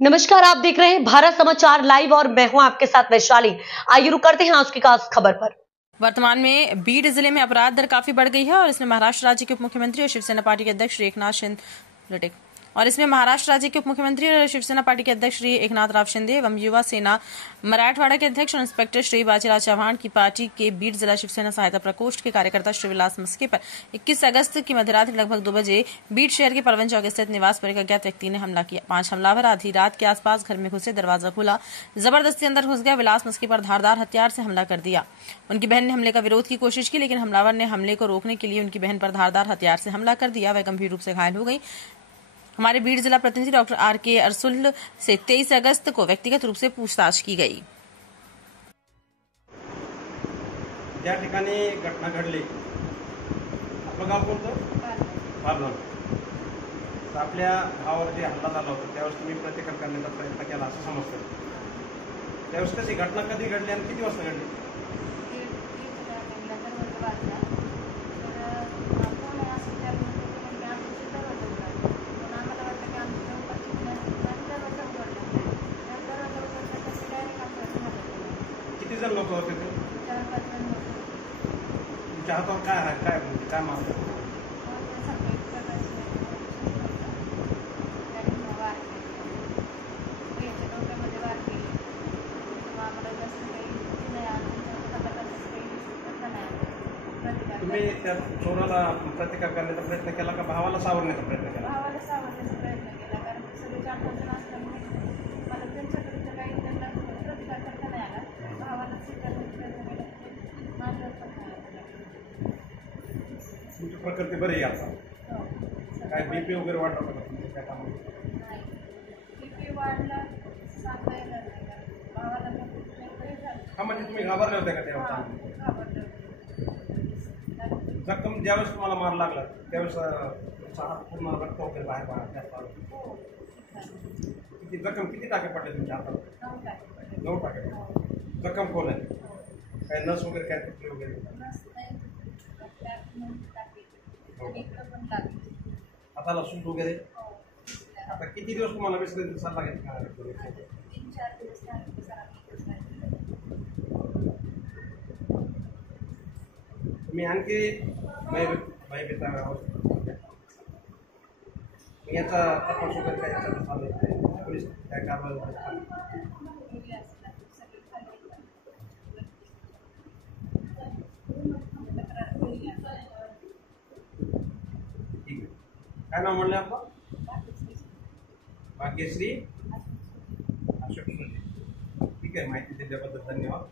नमस्कार, आप देख रहे हैं भारत समाचार लाइव और मैं हूं आपके साथ वैशाली। आइए रुक करते हैं आज की खास खबर पर। वर्तमान में बीड जिले में अपराध दर काफी बढ़ गई है और इसमें महाराष्ट्र राज्य के उप मुख्यमंत्री और शिवसेना पार्टी के अध्यक्ष श्री एकनाथ राव शिंदे एवं युवा सेना मराठवाड़ा के अध्यक्ष और इंस्पेक्टर श्री बाजीराव चौहान की पार्टी के बीड जिला शिवसेना सहायता प्रकोष्ठ के कार्यकर्ता श्री विलास मस्के पर 21 अगस्त की मध्यरात्रि लगभग 2 बजे बीड शहर के परवन चौक स्थित निवास पर एक अज्ञात व्यक्ति ने हमला किया। 5 हमलावर आधी रात के आसपास घर में घुसे, दरवाजा खुला, जबरदस्ती अंदर घुस गया, विलास मस्के पर धारदार हथियार से हमला कर दिया। उनकी बहन ने हमले का विरोध की कोशिश की, लेकिन हमलावर ने हमले को रोकने के लिए उनकी बहन पर धारदार हथियार से हमला कर दिया। वह गंभीर रूप से घायल हो गई। हमारे बीड जिला प्रतिनिधि डॉक्टर आर.के. अरसुल से 23 अगस्त को व्यक्तिगत रूप से पूछताछ की गई। ज्या ठिकाणी घटना घडली, आपलं गाव कोणतं? पारधन. आपल्या गावावर जे हल्ला झाला होता त्यावेळेस तुम्ही प्रतिकार करण्याचा प्रयत्न केला असं समजतं. त्यावेळेस कशी घटना कधी घडली आणि किती वाजता घडली? किती जण लोक होते ते? तुमच्या हातावर काय आहे, काय मारतात? तुम्ही त्या चोराला प्रतिकार करण्याचा प्रयत्न केला का भावाला सावरण्याचा प्रयत्न केला? भावाला सावरण्याचा प्रयत्न केला, कारण सगळे 4-5 जण असल्यामुळे मला त्यांच्याकडे काही त्यांना प्रतिकार करता नाही आला. भावाला स्वीकारण्याचा प्रयत्न केला, माझ्यावर पण नाही आला. तुमची प्रकृती बरी आहे आता? हो. काय बीपी वगैरे वाढला होता का तुमच्या काय कामामध्ये? नाही, बीपी वाढला सांगता येणार नाही, कारण भावाला बरे झालं. हा, म्हणजे तुम्ही घाबरले होते का तेव्हा? घाबरले. जखम ज्यावेळेस तुम्हाला मार लागला त्यावेळेस हात पूर्ण रक्त वगैरे बाहेर पडला? किती जखम, किती टाके पडले तुमच्या हाताला? 9 टाके पडले. जखम कोण आहे? काय नस वगैरे काय तुटली वगैरे? हाताला सूज वगैरे? आता किती दिवस तुम्हाला विश्रांती सल्ला घेतला? 3-4 दिवस मी आणखी याचा तपास वगैरे काय चालू आहे? पोलीस काय कारवाई वगैरे? ठीक आहे. काय नाव म्हणलं आपण? भाग्यश्री अशोक शिंदे. ठीक आहे, माहिती दिल्याबद्दल धन्यवाद.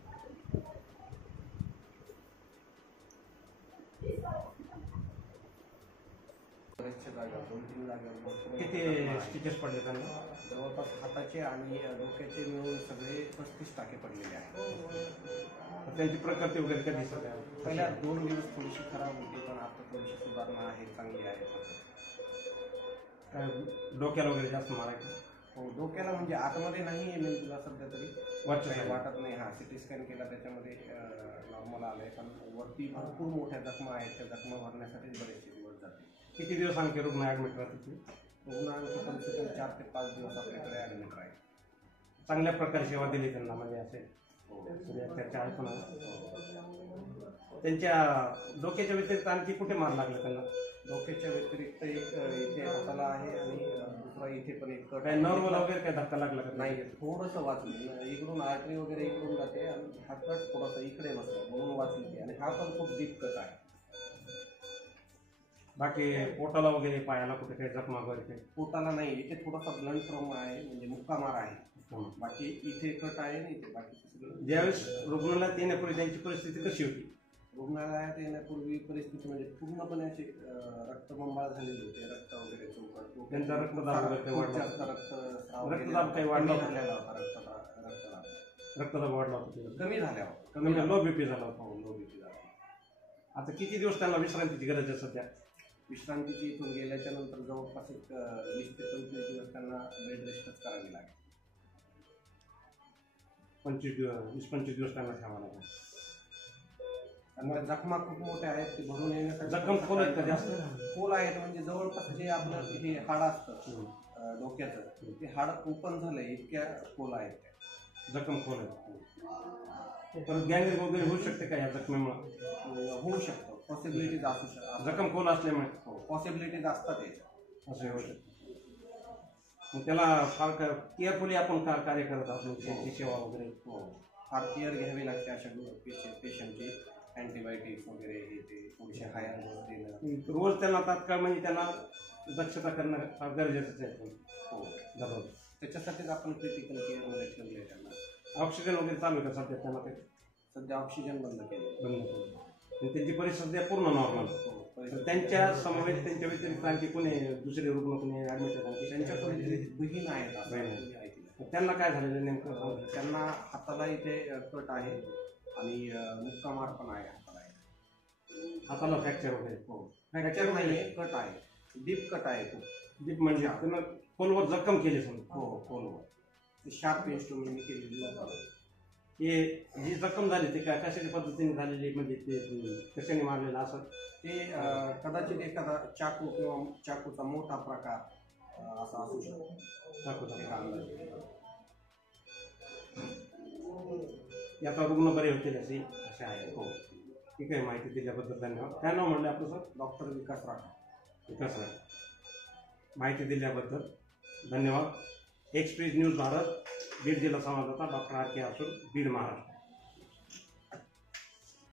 किती स्टिचेस पडले त्यांना? जवळपास हाताचे आणि डोक्याचे मिळून सगळे 35 टाके पडलेले आहेत. त्यांची प्रकृती वगैरे कधी दिसत आहे? पहिल्या 2 दिवस थोडीशी खराब होती, पण आता थोडीशी सुधारणा आहे, चांगली आहे. काय डोक्याला वगैरे जास्त मारायचं? हो, डोक्याला म्हणजे आतमध्ये नाही आहे मेंदूला सध्या तरी वरच्या वाटत नाही. हा, सिटी स्कॅन केला त्याच्यामध्ये नॉर्मल आलं आहे, पण वरती भरपूर मोठ्या जखमा आहेत. त्या जखमा भरण्यासाठी बरेचसे दिवस जाते. किती दिवस आणखी रुग्ण ॲडमिट राहतात? रुग्ण आणखी कम से कम 4 ते 5 दिवस आपल्याकडे ॲडमिट राहील. चांगल्या प्रकारे सेवा दिली त्यांना, म्हणजे असे त्याच्या ऐकून त्यांच्या डोक्याच्या व्यतिरिक्त आणखी कुठे मार लागला त्यांना? डोक्याच्या व्यतिरिक्त एक इथे हाताला आहे आणि दुसरा इथे पण एक काही नर्वला वगैरे काय धक्का लागला का? नाही, थोडंसं वाचलं. इकडून आर्टरी वगैरे इकडून जाते आणि हा कट थोडासा इकडे बसतो म्हणून वाचली. आणि हा पण खूप डीप कट आहे. बाकी पोटाला वगैरे, पायाला कुठे काही जखमा वगैरे? पोटाला नाही, इथे थोडासा ब्लंट ट्रॉमा आहे, म्हणजे मुक्का मार आहे. बाकी इथे कट आहे आणि इथे बाकी सगळं. ज्यावेळेस रुग्णालयात येण्यापूर्वी त्यांची परिस्थिती कशी होती? रुग्णालयात येण्यापूर्वी परिस्थिती म्हणजे पूर्णपणे अशी रक्तबंबाळ झालेली होती. रक्त वगैरे चौकट, त्यांचा रक्तदाब वगैरे वाढला? रक्तदाब काही वाढला झालेला होता. रक्तदाब वाढला होता? कमी झाल्यावर, कमी लो बीपी झाला होता? लो बीपी झाला. आता किती दिवस त्यांना विश्रांतीची गरज आहे सध्या? विश्रांतीची इथून गेल्याच्या नंतर जवळपास एक 20 ते 25 दिवस त्यांना बेड रेस्टच करावी लागेल. 20-25 दिवस त्यांना ठेवावं लागेल. आणि जखमा खूप मोठ्या आहेत, ते भरून येण्यासाठी जखम खोल आहेत का जास्त? खोल आहेत, म्हणजे जवळपास जे आपलं हे हाड असतं डोक्याचं ते हाड ओपन झालंय, इतक्या खोल आहेत त्या. जखम खोल आहे. परत गँग्रीन वगैरे होऊ शकते का या जखमेमुळे? होऊ शकतं, पॉसिबिलिटीज असू शकतात. जखम खोल असल्यामुळे हो, पॉसिबिलिटीज असतात याच्या. असं होऊ शकतं. मग त्याला फार केअरफुली आपण कार्य करत असतो, त्यांची सेवा वगैरे. हो, फार केअर घ्यावी लागते अशा पेशंटची. अँटीबायोटिक्स वगैरे हे ते थोडेसे हायर डोस देणं. रोज त्यांना तात्काळ म्हणजे त्यांना दक्षता करणं फार गरजेचंच आहे. हो, दररोज त्याच्यासाठीच आपण क्रिटिकल केअरमध्ये ठेवले त्यांना. ऑक्सिजन वगैरे चालू आहे का सध्या त्यांना? काही सध्या ऑक्सिजन बंद केले. बंद केलं. आणि त्यांची परिस्थिती आहे पूर्ण नॉर्मल. हो, त्यांच्या समवेत त्यांच्या व्यतिरिक्त आणखी कोणी दुसरे रुग्ण कोणी ऍडमिट आहेत? त्यांच्याकडे बहीण आहेत असं बहीण. कोणी ऐकलं. त्यांना काय झालेलं नेमकं सांगा. त्यांना हाताला इथे कट आहे आणि मुक्का मार पण आहे हाताला. हाताला फ्रॅक्चर वगैरे? हो, फ्रॅक्चर नाही, कट आहे, डीप कट आहे खूप. डीप म्हणजे त्यांना खोलवर जखम केली समजा. हो, खोलवर ते शार्प इन्स्ट्रुमेंटने केलेली आहे. हे जी जखम झाली ती काय कशाच्या पद्धतीने झालेली, म्हणजे ते कशाने मारलेलं असं? ते कदाचित एखादा चाकू किंवा चाकूचा मोठा प्रकार असा असू शकतो. चाकूचा. एक अंदाज. आता रुग्ण बरे होतील अशी आशा आहे. हो, ठीक आहे, माहिती दिल्याबद्दल धन्यवाद. काय नाव म्हणलं आपलं सर? डॉक्टर विकास राठोड. विकास राठोड. माहिती दिल्याबद्दल धन्यवाद. एक्सप्रेस न्यूज भारत, बीड जिल्हा संवाददाता डॉक्टर आर के आसूर, बीड, महाराष्ट्र.